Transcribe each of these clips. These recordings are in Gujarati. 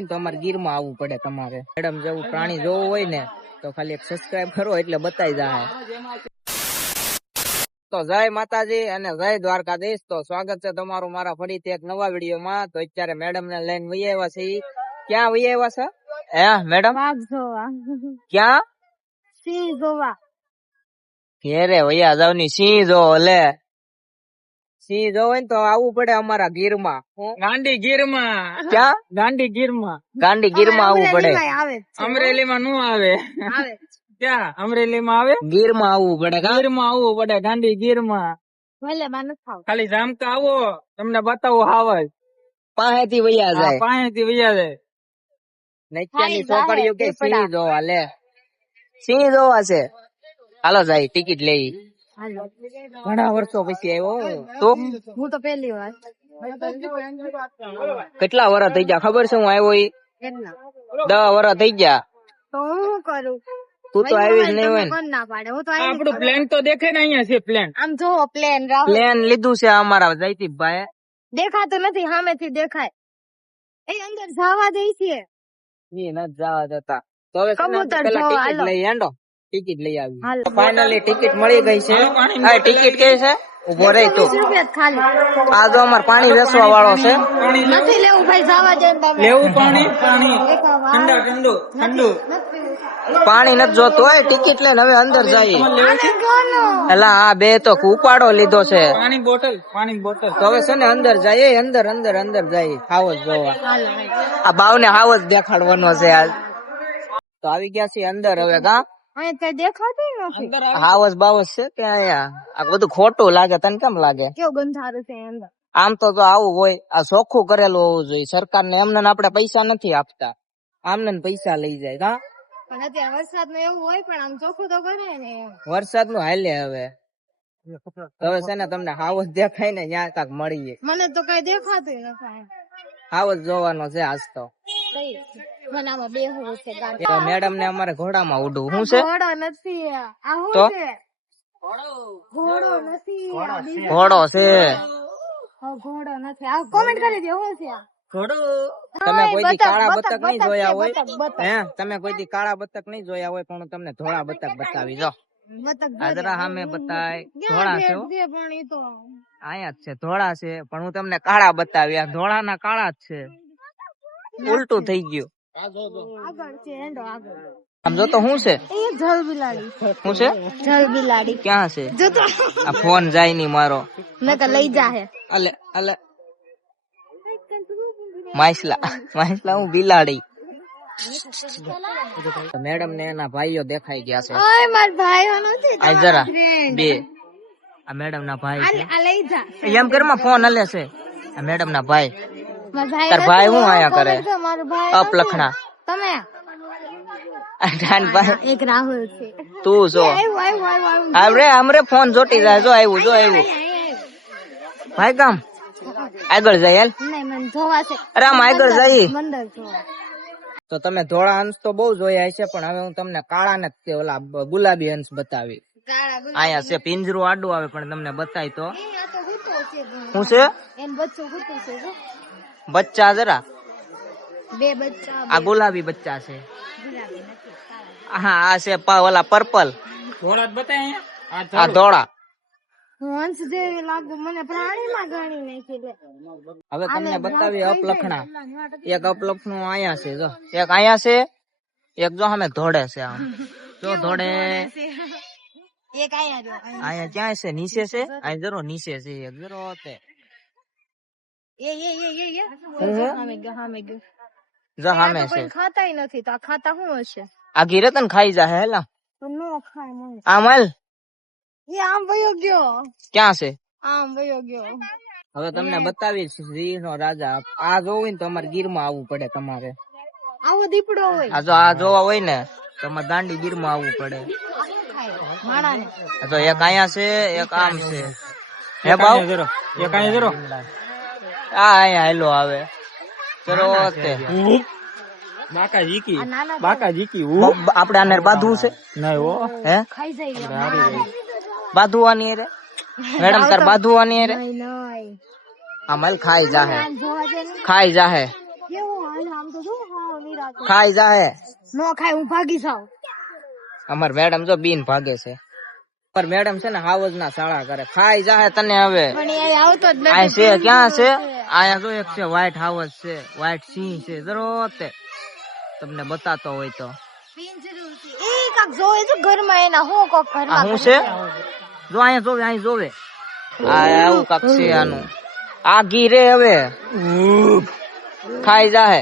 હોય ને તો અમારે ગીરમાં આવવું પડે તમારે. મેડમ જેવું પ્રાણી જોવું હોય ને તો ખાલી એક સબસ્ક્રાઇબ કરો એટલે બતાવી જાય. તો જય માતાજી અને જય દ્વારકાધીશ. તો સ્વાગત છે તમારું મારા ફરીથી એક નવા વિડીયોમાં. તો અત્યારે મેડમ ને લઈને વહી આવ્યા છે. ક્યાં વહી આવ્યા છે હે મેડમ? ક્યાં? સિંહ જોવા. ઘેરે વૈયા જાવ ની સિંહ જોવો. લે સિંહ જોવો ને તો આવવું પડે અમારા ગીરમાં. ગાંડી ગીરમાં. ક્યાં? ગાંડી ગીરમાં. ગાંડી ગીરમાં આવવું પડે. અમરેલી માં નું આવે. ક્યાં અમરેલી માં આવે? ગીરમાં આવવું પડે. ગીરમાં આવવું પડે. ગાંડી ગીરમાં. ખાલી જામકા આવો તમને બતાવું હાવજ પાસેથી વૈયા જાય. પાસેથી વૈયા જાય. નૈત્યાની છોકરીઓ કે સિંહ જોવા. લે સિંહ જોવા છે. હાલો જાય ટિકિટ લઈ. ઘણા વર્ષો પછી આવ્યો તો હું તો પહેલી વાર. કેટલા વર્ષ થઈ ગયા ખબર છે હું આવ્યો? 10 વર્ષ થઈ ગયા. તો હું કરું? તું તો આવી જ નહીં હોય ને. ના પાડે. હું તો આપણું પ્લેન તો દેખે ને અહીંયા છે પ્લેન. આમ જો પ્લેન પ્લેન લીધું છે અમારા જયદીપભાઈ. દેખાતું નથી, સામેથી દેખાય. એ અંદર જવા દે છે. ઈ નથી જવા દેતા. તો હવે કબૂતર પેલા જોવા, ટિકિટ હાલો. લઈ હેંડો. ટિકિટ લઈ આવી. હાલો. ફાઇનલી ટિકિટ મળી ગઈ છે. આ ટિકિટ કે છે? ઉભો રહી તું. 20 રૂપિયા જ ખાલી. આ જો અમાર પાણી વેચવા વાળો છે. નથી લેવું ભાઈ, જવા દે ને તમે. લેવું પાણી? પાણી એક વાર. ઠંડુ ઠંડુ. નથી પીવું. પાણી નથી જોતું હોય. ટિકિટ લઈને હવે અંદર જઈએ. આને કોનો? એલા આ બે તો ઉપાડો લીધો છે. પાણી બોટલ. પાણી બોટલ. તો હવે છે ને અંદર જઈએ. અંદર અંદર અંદર જઈએ હાવજ જોવા. હાલો. આ બાવને હાવજ દેખાડવાનો છે આજ. તો આવી ગયા છીએ અંદર હવે. ગા અહીં કઈ દેખાતું નથી. હાવજ બાવજ છે કે અહીંયા? આ બધું ખોટું લાગે. તને કેમ લાગે? કેવું ગંધારું છે અંદર. આમ તો આવું હોય. આ ચોખ્ખું કરેલું હોવું જોઈએ. સરકાર ને એમને આપણે પૈસા નથી આપતા. આમને ને પૈસા લઈ જાય. હા પણ અત્યારે વરસાદ નું એવું હોય, પણ આમ ચોખ્ખું તો કરે ને. વરસાદ નું હાલે હવે. હવે છે ને તમને હાવજ દેખાય ને ત્યાં કાક મળીએ. મને તો કઈ દેખાતું નથી. હાવજ જોવાનો છે આજ તો. મને આમાં બેહવું છે ગાડી. મેડમ ને અમારે ઘોડામાં ઉડવું. શું છે? ઘોડો નથી. આ શું તો? છે? ઘોડો નથી. આ બીજો ઘોડો છે. ઘોડો નથી. આ કોમેન્ટ કરી દો શું છે આ? તમે કોઈ દી કાળા બતક નહીં બતક જોયા છે, હોય બતક, બતક. હે? તમે કોઈ દી કાળા બતક નહીં જોયા હોય પણ હું તમને ધોળા બતક બતાવી. જો બતક આ જરા સામે બતાય. ક્યાં ધોળા છે હો. છે પણ ઈ તો આયા જ છે. ધોળા છે પણ હું તમને કાળા બતાવી. આ ધોળા ના કાળા જ છે. ઉલટું થઈ ગયું. આગળ છે. હેંડો આગળ. આમ જો તો શું છે? એ જલ બિલાડી. શું છે? જલ બિલાડી. ક્યાં છે? જો તો આ ફોન જાય નહીં મારો. મેં તો લઈ જાહે. અલે અલે માછલા હું બિલાડી. મેડમ ને એના ભાઈઓ દેખાઈ ગયા છે. ઓય માર ભાઈઓ નથી. આ જરા બે આ મેડમ ના ભાઈ છે. આ લઈ જા. એમ ઘરમાં ફોન હલે છે. આ મેડમ ના ભાઈ. માર ભાઈ તાર ભાઈ હું આયા કરે? મારો ભાઈ અપલખણા. તમે એક રાહુલ છે. તું જો આવરે આમરે ફોન જોટી જાય. જો આવ્યું જો આવ્યું ભાઈ. કામ આગળ જાય હાલ. નહીં મને જોવા છે. અરે આમ આગળ જાય. મંદર જોવા. તો તમે ધોળા અંશ તો બહુ જોયા છે પણ હવે હું તમને કાળા ને ઓલા ગુલાબી અંશ બતાવી. આયા છે પિંજરું આડું આવે પણ તમને બતાવી તો. શું છે? એન બચ્ચો ગુતું છે. જો બચ્ચા જરા. બે બચ્ચા. આ ગુલાબી બચ્ચા છે. ગુલાબી નથી. હા આ છે ઓલા પર્પલ. ધોળા જ બતાય અહીંયા. આ ધોળા. હંસ જેવી લાગુ મને પ્રાણીમાં ગણી નાખી લે. હવે તમને બતાવી અપલખણા. એક અપલખણું આયા છે. જો એક આયા છે. એક જો સામે ધોડે છે. આમ જો ધોડે. એક આયા જો. આયા ક્યાં છે? નીચે છે. આ જરો નીચે છે. એક જરો તે એ સામે ગયો સામે ગયો. જો સામે છે. કોઈ ખાતાય નથી તો આ ખાતા શું હશે? આ ગીરતન ખાઈ જા હેલા. તો નો ખાય મને. આમ હાલ. એ આમ વયો ગયો. ક્યાં છે? આમ વયો ગયો. હવે તમને બતાવી સિંહ નો રાજા. આ જોવું હોય ને તો અમારે ગીરમાં આવવું પડે તમારે. આવો દીપડો હોય. આ જો આ જોવા હોય ને તો અમારે દાંડી ગીરમાં આવવું પડે. માણાને. આ તો એક આયા છે એક આમ છે. હે બાવ જરો એક અહીંયા જરો. આ આયા હેલો આવે ચલો તે બાકા જીકી. આ નાના બાકા જીકી. આપણે આને બાંધવું છે. નહીં હો. હે ખાઈ જાય. બાંધવાની રે મેડમ તાર બાંધવાની રે. નહીં નહીં. આમ હાલ ખાઈ જાહે. આમ જોવા દે ને. ખાઈ જાહે. કેવું હાલ આમ તો જો હા નિરાતે ખાઈ જાહે નો ખાય હું ભાગી જાઉં અમાર મેડમ જો બીન ભાગે છે પર મેડમ છે ને હાવજ ના શાળા કરે ખાઈ જાહે તને હવે પણ એ આવતો જ આ નથી છે ક્યાં છે આયા જો એક છે વ્હાઈટ હાવજ છે વ્હાઈટ સિંહ છે જરોતે તમને બતાતો હોય તો એ કાક જોવે છે ઘરમાં એના હું કોક આ ઘરમાં શું છે જો અહીંયા જોવે અહીં જોવે આ આવું કાક છે આનું આ ઘી રે હવે ખાઈ જાહે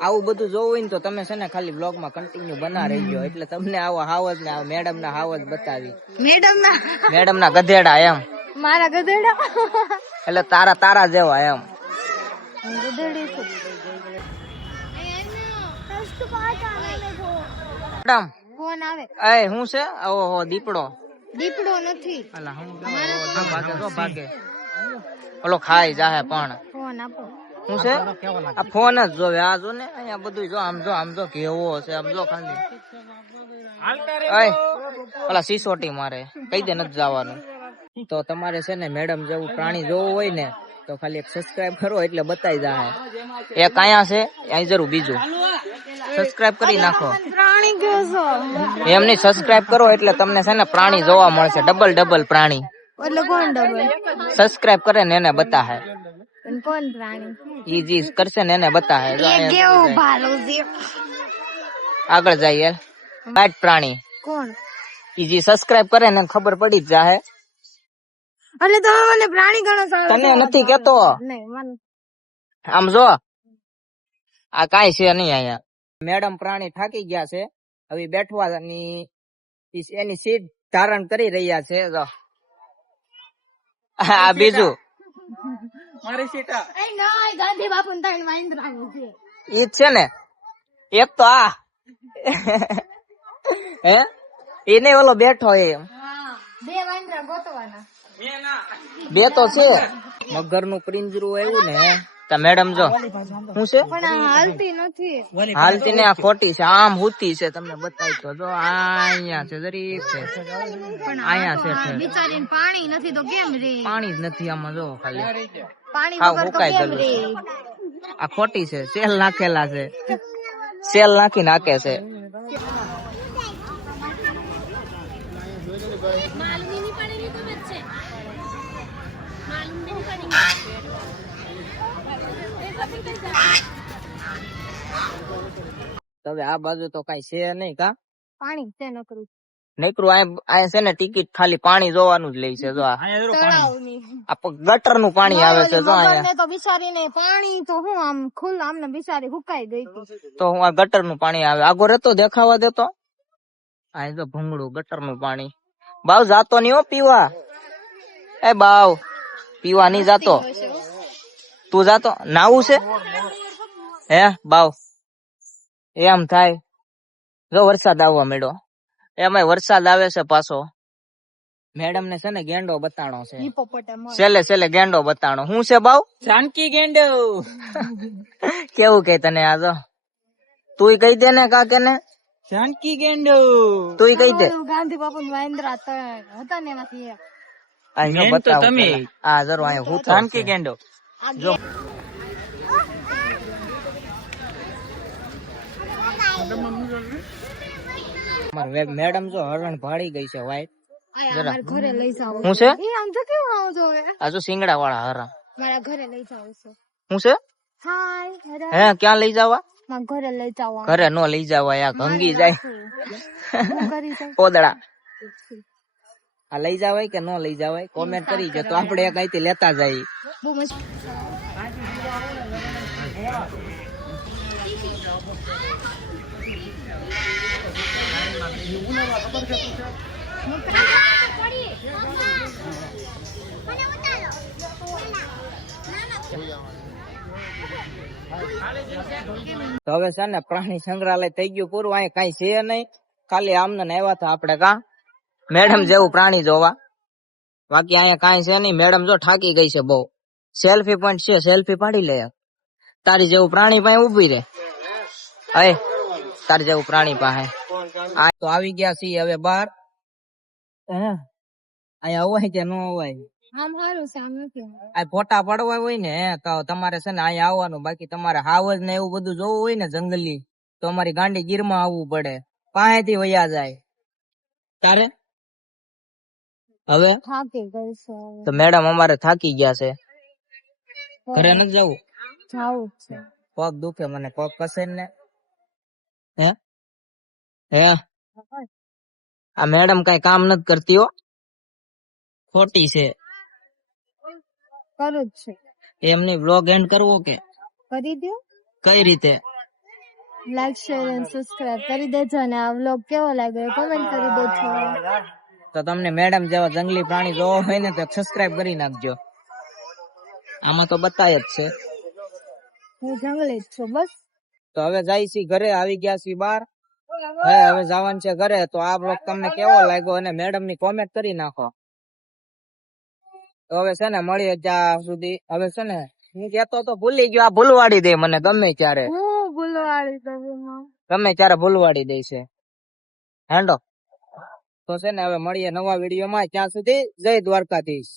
આવું બધું જોવું હોય ને તો તમે છે ને ખાલી બ્લોગ માં કન્ટિન્યુ બના રહીજો એટલે તમને આવો હાવજ ને મેડમ ના હાવજ બતાવી મેડમ ના ગધેડા એમ મારા ગધેડા એટલે તારા તારા જેવા એમ ગધેડી છે મેડમ ફોન આવે એ શું છે ઓહો દીપડો દીપડો નથી અલા હું ભાગે જો ભાગે ઓલો ખાઈ જાહે પણ ફોન આપો શું છે આ ફોન જ જોવે આ જો ને અહીંયા બધું જો આમ જો કેવો છે આમ જો ખાલી ઓલા સિસોટી મારે કઈ દે નથી જવાનું તો તમારે છે ને મેડમ જેવું પ્રાણી જોવું હોય ને તો ખાલી એક સબસ્ક્રાઇબ કરો એટલે બતાવી જાય એક અહીંયા છે અહીં જરૂર બીજું સબસ્ક્રાઇબ કરી નાખો પ્રાણી ગયો છો એમની સબસ્ક્રાઇબ કરો એટલે તમને છે ને પ્રાણી જોવા મળશે ડબલ પ્રાણી એટલે કોણ ડબલ સબસ્ક્રાઇબ કરે ને એને બતાહે પણ કોણ પ્રાણી ઈ જી કરશે ને એને બતાહે એ કેવું ભાલું છે આગળ જાય વ્હાઈટ પ્રાણી કોણ ઈ જી સબસ્ક્રાઇબ કરે ને ખબર પડી જ જાહે એટલે તમે મને પ્રાણી ગણો છો તને નથી કેતો નહીં મને આમ જો આ કાઈ છે નહીં અહીંયા મેડમ પ્રાણી થાકી ગયા છે હવે બેઠવાની એની સીટ ધારણ કરી રહ્યા છે જો આ બીજું મારી સીટા એ નહીં ગાંધી બાપુ ને ત્રણ વાંદરાનું છે ઈ જ છે ને એક તો આ હે એને ઓલો બેઠો એમ હા બે વાંદરા ગોતવાના બે તો છે મગર નું પિંજરું આવ્યું ને તા મેડમ જો શું છે પણ આ હાલતી નથી હાલતી ને આ ખોટી છે આમ હુતી છે તમને બતાવી તો જો આ અહીંયા છે જરીક છે અહીંયા છે છે. બિચારીને પાણી નથી તો કેમ રે પાણી જ નથી આમાં જો ખાલી પાણી હાવ વગર તો હુકાઈ કેમ ગયેલું રે આ ખોટી છે સેલ નાખેલા છે સેલ નાખી નાખે છે હવે આ બાજુ તો કઈ છે નહીં કા પાણી છે નકરું નકરું આ છે ને ટિકિટ ખાલી પાણી જોવાનું જ લે છે જો આ તળાવની ગટર નું પાણી આવે છે જો અહીંયા મગરને તો બિચારીને પાણી તો હું આમ ખુલ્લા આમને બિચારી હુકાઈ ગઈ હતી તો હું આ ગટર નું પાણી આવે આગો રહેતો દેખાવા દેતો આ જો ભૂંગળું ગટર નું પાણી બાવ જાતો નહીં હો પીવા એ બાવ પીવા નહીં જાતો તું જાતો નાવું છે હે બાવ એમ થાય જો વરસાદ આવવા માંડ્યો એમાં વરસાદ આવે છે પાછો મેડમ ને છે ને ગેંડો બતાણો છે હિપોપોટેમસ છેલ્લે ગેંડો બતાણો શું છે બાવ જાનકી ગેંડો કેવું કે તને આ જો તું કહી દે ને કાકે ને જાનકી ગેંડો તું કહી દે ગાંધી બાપુ વાંદરા હતા ને એમાંથી એક અહીંયા મેન તો બતાવો તમે. પેલા. આ જરૂર અહીંયા હું જાનકી ગેંડો જો મેડમ જો હરણ ભાળી ગઈ છે વાઈટ આયા અમારા ઘરે લઈ જાવ શું છે એ આમ તો કેવું આવું જોવે આ જો સિંગડા વાળા હરણ મારા ઘરે લઈ જાવ છે શું છે હાય હે ક્યાં લઈ જવા મારા ઘરે લઈ જાવ ઘરે નો લઈ જવા યા ભંગી જાય હું કરી જાઉં પોદડા આ લઈ જવાય કે નો લઈ જવાય કોમેન્ટ કરી જો તો આપણે એક અહીંથી લેતા જઈએ બહુ મસ્ત તો હવે છે ને પ્રાણી સંગ્રહાલય થઈ ગયું પૂરું અહીં કઈ છે નહીં ખાલી આમને ને આવ્યા હતા આપણે કા મેડમ જેવું પ્રાણી જોવા બાકી અહીંયા કાંઈ છે નહીં મેડમ જો થાકી ગઈ છે બહુ સેલ્ફી પોઈન્ટ છે સેલ્ફી પાડી લે તારી જેવું પ્રાણી પાસે ઉભી રે હે તારી જેવું પ્રાણી પાસે આ તો આવી ગયા છીએ હવે બહાર હે અહીંયા અવાય કે ન અવાય આમ સારું છે આમ નથી. આ ફોટા પડવા હોય ને તો તમારે છે ને અહીંયા આવવાનું, બાકી તમારે હાવજ ને એવું બધું જોવું હોય ને જંગલી, તો અમારી ગાંડી ગીરમાં આવવું પડે, પાસેથી વયા જાય. તારે હવે થાકી ગઈ છે તો મેડમ અમારે થાકી ગયા છે, ઘરે નથી જવું. જાવું જ છે. પગ દુખે મને, પગ કસે ને. હે હે આ મેડમ કઈ કામ નથી કરતી હો, ખોટી છે. કરું જ છે. એમની વ્લોગ એન્ડ કરવો કે કરી દો. કઈ રીતે? લાઈક શેર અને સબસ્ક્રાઇબ કરી દેજો અને આ વ્લોગ કેવો લાગ્યો કમેન્ટ કરી દેજો. તો તમને મેડમ જેવા જંગલી પ્રાણી જોવો હોય ને તો સબસ્ક્રાઇબ કરી નાખજો. આમાં તો બતાય જ છે. હું જંગલી જ છું બસ. તો હવે જાય છે ઘરે, આવી ગયા છીએ બહાર. હવે જવાનું છે ઘરે. તો આ બ્લોગ તમને કેવો લાગ્યો અને મેડમ ની કોમેન્ટ કરી નાખો. તો હવે છે ને મળીએ ત્યાં સુધી. હવે છે ને હું કેતો તો ભૂલી ગયો, આ ભૂલવાડી દે મને ગમે ત્યારે, હું ભૂલવાડી દઉં. ગમે ત્યારે ભૂલવાડી દે છે. હેંડો તો છે ને હવે મળીએ નવા વિડીયોમાં, ત્યાં સુધી જય દ્વારકાધીશ.